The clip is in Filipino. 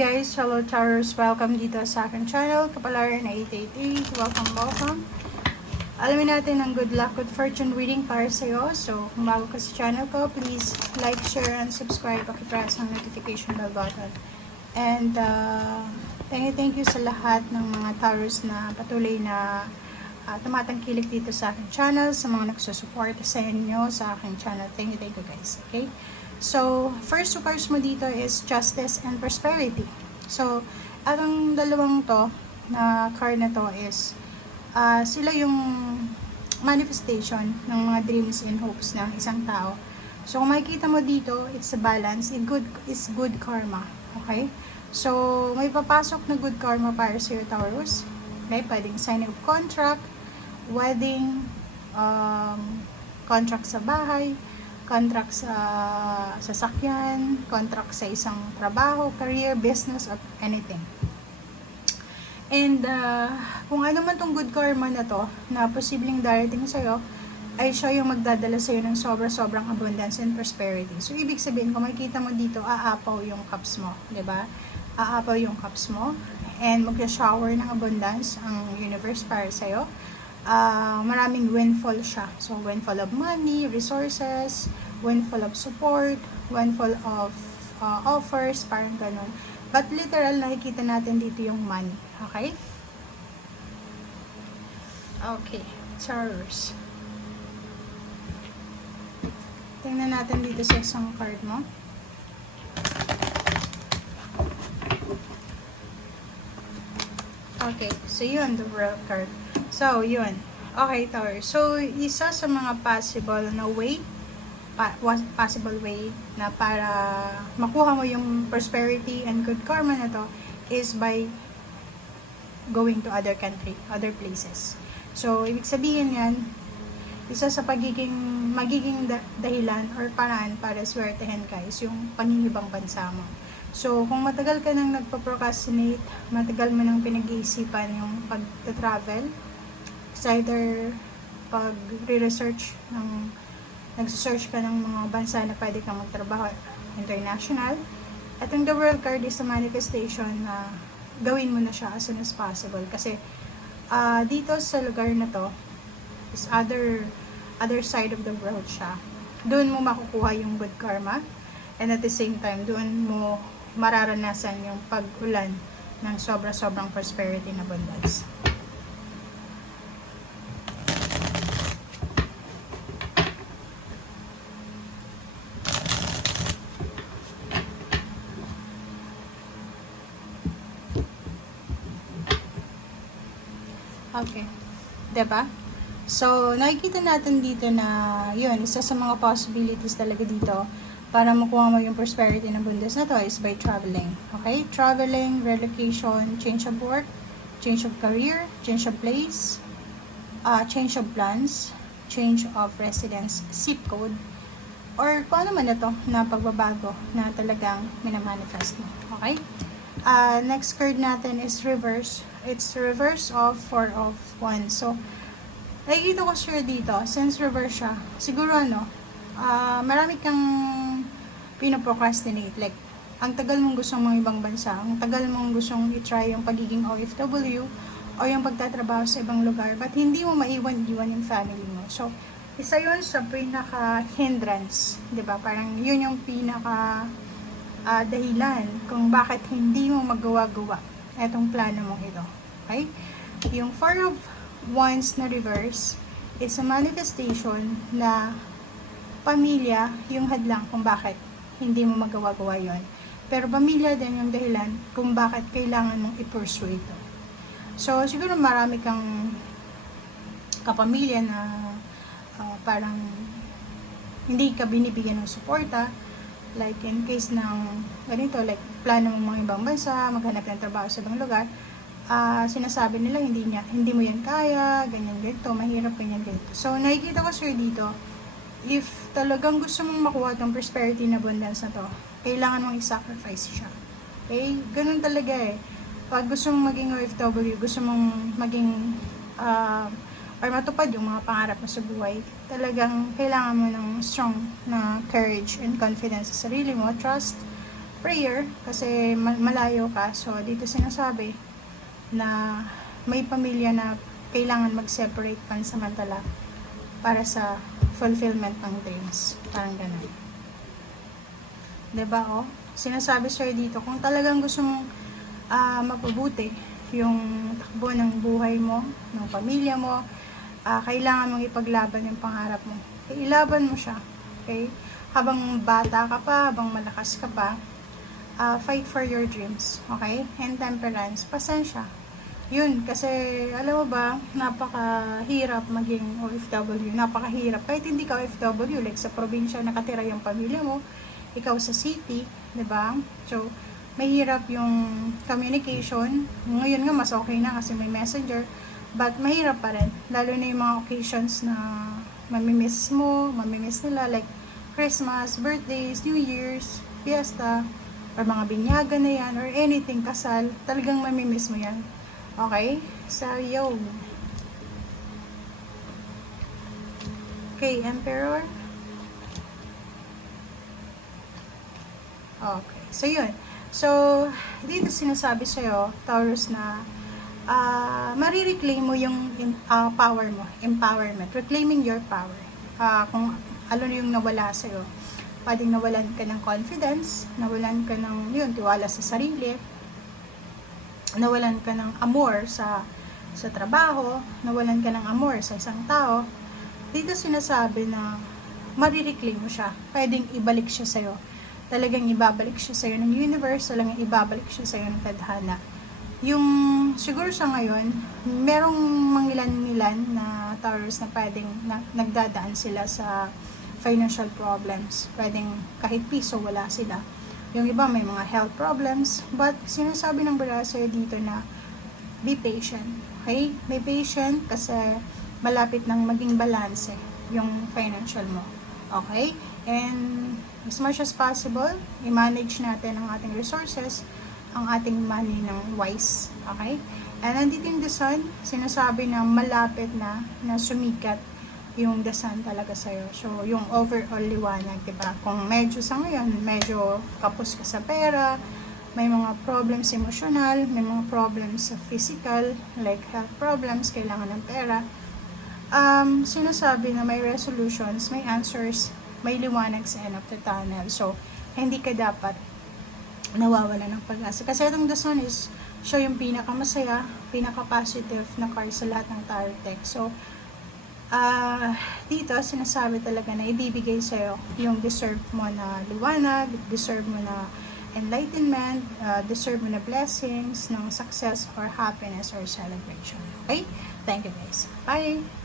Guys, hello Taurus, welcome dito sa aking channel, Kapalaran na 888, welcome. Alamin natin ang good luck, good fortune reading para sa'yo. So, kung bago ka sa channel ko, please like, share, and subscribe. Pakipress ang notification bell button. And, thank you sa lahat ng mga Taurus na patuloy na tumatangkilik dito sa aking channel, sa mga nagsusupport sa inyo sa aking channel. Thank you guys, okay? So, first cards mo dito is Justice and Prosperity. So, ang dalawang to, na card na to is, sila yung manifestation ng mga dreams and hopes ng isang tao. So, kung makikita mo dito, it's a balance, it's good karma. Okay? So, may papasok na good karma para sa iyo, Taurus. Okay? Pwedeng signing of contract, wedding, contract sa bahay, contract sa sasakyan, contract sa isang trabaho, career, business, or anything. And kung ano man tong good karma na to, na posibleng darating sa'yo, ay siya yung magdadala sa'yo ng sobrang abundance and prosperity. So, ibig sabihin, kung makikita mo dito, aapaw yung cups mo, diba? Aapaw yung cups mo, and mag-shower ng abundance ang universe para sa'yo. Maraming windfall siya. So, windfall of money, resources, windfall of support, windfall of offers, parang ganun. But literal, nakikita natin dito yung money. Okay? Okay. Taurus. Tingnan natin dito sa isang card mo. Okay. So, yun, the World card. So, yun. Okay, Taurus. So, isa sa mga possible way na para makuha mo yung prosperity and good karma na to is by going to other country, other places. So, ibig sabihin yan, isa sa magiging dahilan or paraan para swertehin ka is yung pangingibang bansa mo. So, kung matagal ka nang nagpa-procrastinate, matagal mo nang pinag-iisipan yung pag-travel, it's either pag-research nagsearch ka ng mga bansa na pwede kang magtrabaho international. At yung the World card is a manifestation na gawin mo na siya as soon as possible. Kasi dito sa lugar na to is other side of the world siya. Doon mo makukuha yung good karma. And at the same time, doon mo mararanasan yung pag-ulan ng sobrang prosperity na abundance. Okay. Diba? So, nakikita natin dito na yun, isa sa mga possibilities talaga dito para makuha mo yung prosperity ng bundes na to is by traveling. Okay? Traveling, relocation, change of work, change of career, change of place, change of plans, change of residence, zip code, or kung ano man na to na pagbabago na talagang minamanifest mo. Okay? Next card natin is reverse. It's reverse of 4 of 1. So, nakikita ko sure dito, since reverse siya, siguro marami kang pinoprocrastinate. Like, ang tagal mong gustong mga ibang bansa, ang tagal mong gustong i-try yung pagiging OFW o yung pagtatrabaho sa ibang lugar, but hindi mo maiwan-iwan yung family mo. So, isa yun sa pinaka-hindrance, diba? Parang yun yung pinaka dahilan kung bakit hindi mo magawa-gawa etong plano mong ito. Okay? Yung 4 of Wands na reverse, it's a manifestation na pamilya yung hadlang kung bakit hindi mo magawa-gawa yon. Pero pamilya din yung dahilan kung bakit kailangan mong i-pursue ito. So, siguro marami kang kapamilya na parang hindi ka binibigyan ng suporta. Like, in case ng ganito, like, plano mong mga ibang bansa, maghanap ng trabaho sa ibang lugar, sinasabi nila, hindi mo yan kaya, ganyan, ganito, mahirap, ganyan, ganito. So, nakikita ko sir dito, if talagang gusto mong makuha itong prosperity na abundance na to, kailangan mong i-sacrifice siya. Okay? Ganun talaga eh. Pag gusto mong maging OFW, gusto mong maging, or matupad yung mga pangarap mo sa buhay, talagang kailangan mo ng strong na courage and confidence sa sarili mo, trust, prayer kasi malayo ka. So, dito sinasabi na may pamilya na kailangan mag-separate pansamantala para sa fulfillment ng dreams. Parang ganun. Diba, oh? Sinasabi sa'yo dito, kung talagang gusto mong mapabuti yung takbo ng buhay mo, ng pamilya mo, kailangan mong ipaglaban yung pangarap mo. Okay? Ilaban mo siya. Okay? Habang bata ka pa, habang malakas ka pa, fight for your dreams. Okay? And temperance, pasensya. Yun, kasi alam mo ba, napakahirap maging OFW, napakahirap. Kahit hindi ka OFW, like sa probinsya nakatira yung pamilya mo, ikaw sa city, 'di ba? So, mahirap yung communication. Ngayon nga mas okay na kasi may messenger, but mahirap pa rin. Lalo na yung mga occasions na mamimiss mo, mamimiss nila, like Christmas, birthdays, New Year's, fiesta, or mga binyagan na yan, or anything, kasal, talagang mamimiss mo yan. Okay? So, yo. Okay, Emperor. Okay. So, yun. So, dito sinasabi sa'yo, Taurus, na marireclaim mo yung power mo, empowerment, reclaiming your power. Kung ano yung nawala sa'yo, pwedeng nawalan ka ng confidence, nawalan ka ng, yun, tiwala sa sarili, nawalan ka ng amor sa trabaho, nawalan ka ng amor sa isang tao. Dito sinasabi na marireclaim mo siya, pwedeng ibalik siya sa'yo. Talagang ibabalik siya sa'yo ng universe, talagang ibabalik siya sa'yo ng tadhana. Yung, siguro sa ngayon, merong mangilan-ngilan na Taurus na pwedeng nagdadaan sila sa financial problems. Pwedeng kahit piso wala sila. Yung iba may mga health problems, but sinasabi ng Buddha sa'yo dito na be patient. Okay? Be patient kasi malapit nang maging balance yung financial mo. Okay? And as much as possible, i-manage natin ang ating resources, ang ating money ng wise. Okay? And nandito yung the sun, sinasabi na malapit na sumikat yung the sun talaga sa'yo. So, yung overall liwanag, diba? Kung medyo sa ngayon, medyo kapos ka sa pera, may mga problems emotional, may mga problems sa physical, like health problems, kailangan ng pera. Sinasabi na may resolutions, may answers, may liwanag sa end of the tunnel. So, hindi ka dapat nawawala ng pag-asa. Kasi itong the sun is, siya yung pinakamasaya, pinaka-positive na card sa lahat ng tarot deck. So, dito, sinasabi talaga na ibibigay sa'yo yung deserve mo na liwanag, deserve mo na enlightenment, deserve mo na blessings, ng success or happiness or celebration. Okay? Thank you guys. Bye!